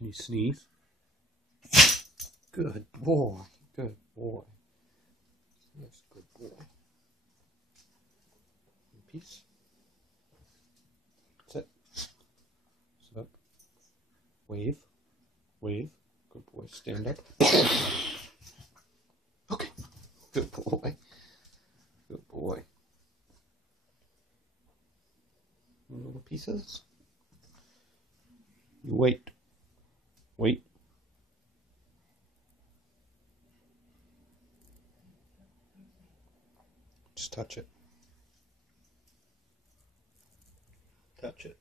Can you sneeze? Good boy. Good boy. Yes, good boy. Peace. Sit. Sit up. Wave. Wave. Good boy. Stand up. Okay. Good boy. Good boy. Little pieces. You wait. Wait. Just touch it. Touch it.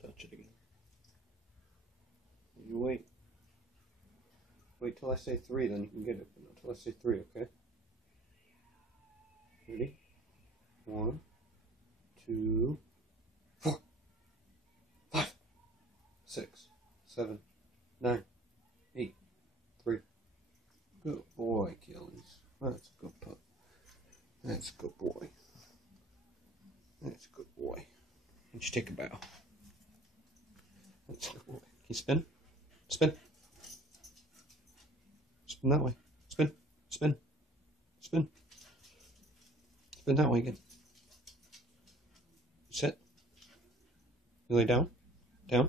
Touch it again. You wait. Wait till I say 3, then you can get it. But not till I say 3, okay? Ready? 1, 2, 4, 5, 6, 7, 9, 8, 3. Good boy, Achilles. That's a good pup. That's a good boy. That's a good boy. Why don't you take a bow? That's a good boy. Can you spin? Spin. Spin that way. Spin. Spin. Spin. Spin that way again. Sit. You lay down. Down.